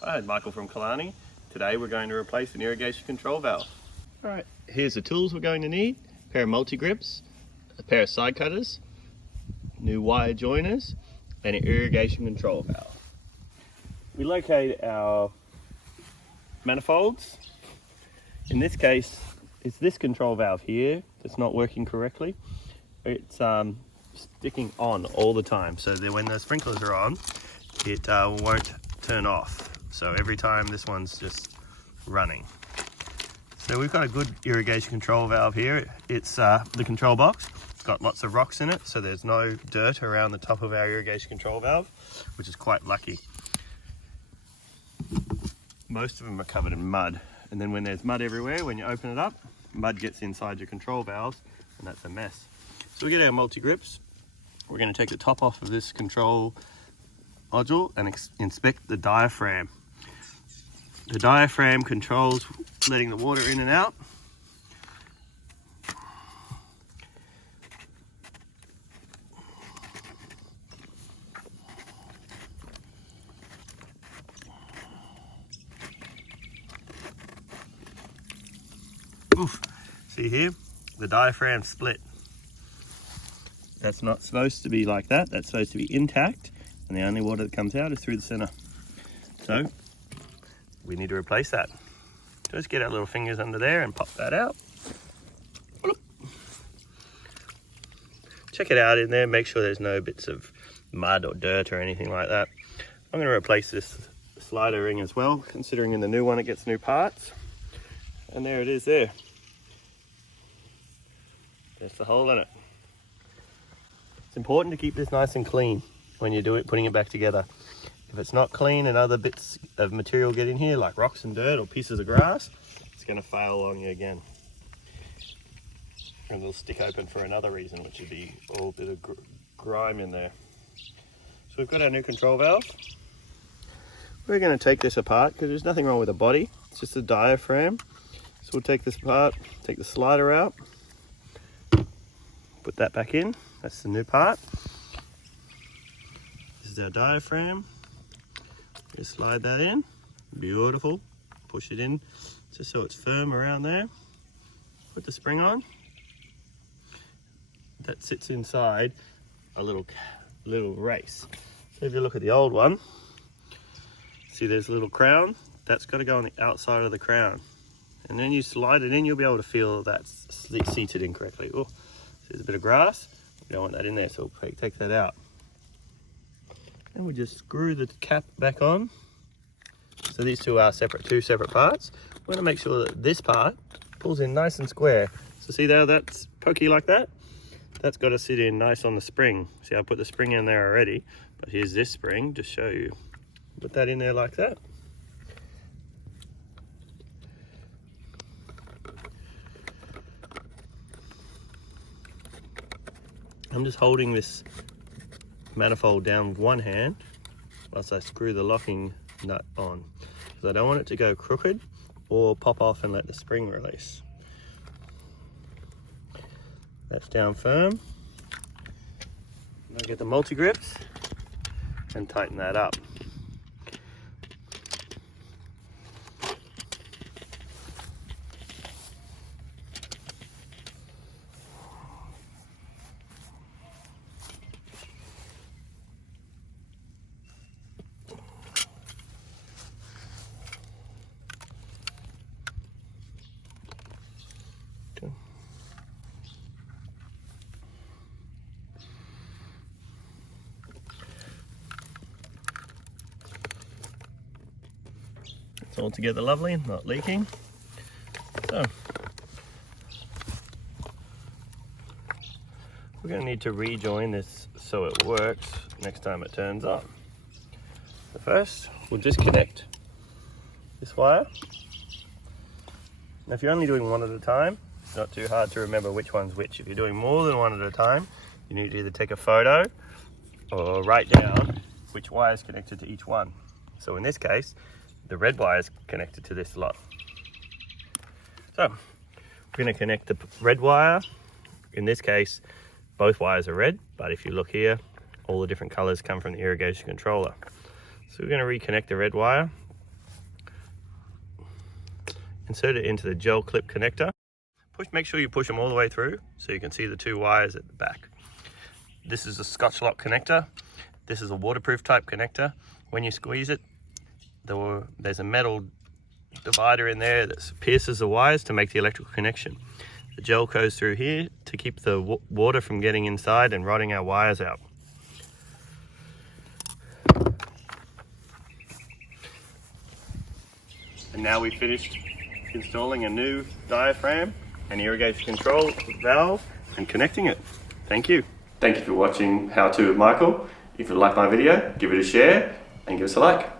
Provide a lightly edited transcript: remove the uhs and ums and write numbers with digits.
Hi, Michael from Kalani. Today we're going to replace an irrigation control valve. Alright, here's the tools we're going to need. A pair of multi-grips, a pair of side cutters, new wire joiners, and an irrigation control valve. We locate our manifolds. In this case, it's this control valve here that's not working correctly. It's sticking on all the time, so that when the sprinklers are on, it won't turn off. So every time this one's just running. So we've got a good irrigation control valve here. It's the control box. It's got lots of rocks in it, so there's no dirt around the top of our irrigation control valve, which is quite lucky. Most of them are covered in mud, and then when there's mud everywhere, when you open it up, mud gets inside your control valves, and that's a mess. So we get our multi-grips. We're going to take the top off of this control module and inspect the diaphragm. The diaphragm controls letting the water in and out. Oof. See here, the diaphragm split. That's not supposed to be like that. That's supposed to be intact, and the only water that comes out is through the center. So we need to replace that. Just get our little fingers under there and pop that out. Check it out in there, make sure there's no bits of mud or dirt or anything like that. I'm going to replace this slider ring as well, considering in the new one it gets new parts. And there it is there. There's the hole in it. It's important to keep this nice and clean when you do it, putting it back together. If it's not clean and other bits of material get in here, like rocks and dirt or pieces of grass, it's going to fail on you again. And it'll stick open for another reason, which would be all a bit of grime in there. So we've got our new control valve. We're going to take this apart because there's nothing wrong with the body. It's just a diaphragm. So we'll take this apart, take the slider out, put that back in. That's the new part. This is our diaphragm. Just slide that in. Beautiful. Push it in just so it's firm around there. Put the spring on. That sits inside a little race. So if you look at the old one, see there's a little crown. That's got to go on the outside of the crown. And then you slide it in, you'll be able to feel that's seated incorrectly. Oh, there's a bit of grass. We don't want that in there, so we'll take that out. And we just screw the cap back on. So these two are two separate parts. We're going to make sure that this part pulls in nice and square. So see how that's pokey like that? That's got to sit in nice on the spring. See, I put the spring in there already, but here's this spring to show you. Put that in there like that. I'm just holding this manifold down with one hand whilst I screw the locking nut on, because I don't want it to go crooked or pop off and let the spring release. That's down firm. Now get the multi-grips and tighten that up. It's all together lovely, not leaking. So we're going to need to rejoin this so it works next time it turns on. So first, we'll disconnect this wire. Now if you're only doing one at a time, it's not too hard to remember which one's which. If you're doing more than one at a time, you need to either take a photo or write down which wire is connected to each one. So in this case, the red wire is connected to this lot. So we're going to connect the red wire. In this case, both wires are red, but if you look here, all the different colors come from the irrigation controller. So we're going to reconnect the red wire insert it into the gel clip connector. Make sure you push them all the way through so you can see the 2 wires at the back. This is a Scotch lock connector. This is a waterproof type connector. When you squeeze it, there's a metal divider in there that pierces the wires to make the electrical connection. The gel goes through here to keep the water from getting inside and rotting our wires out. And now we've finished installing a new diaphragm, an irrigation control valve, and connecting it. Thank you. Thank you for watching How To with Michael. If you like my video, give it a share and give us a like.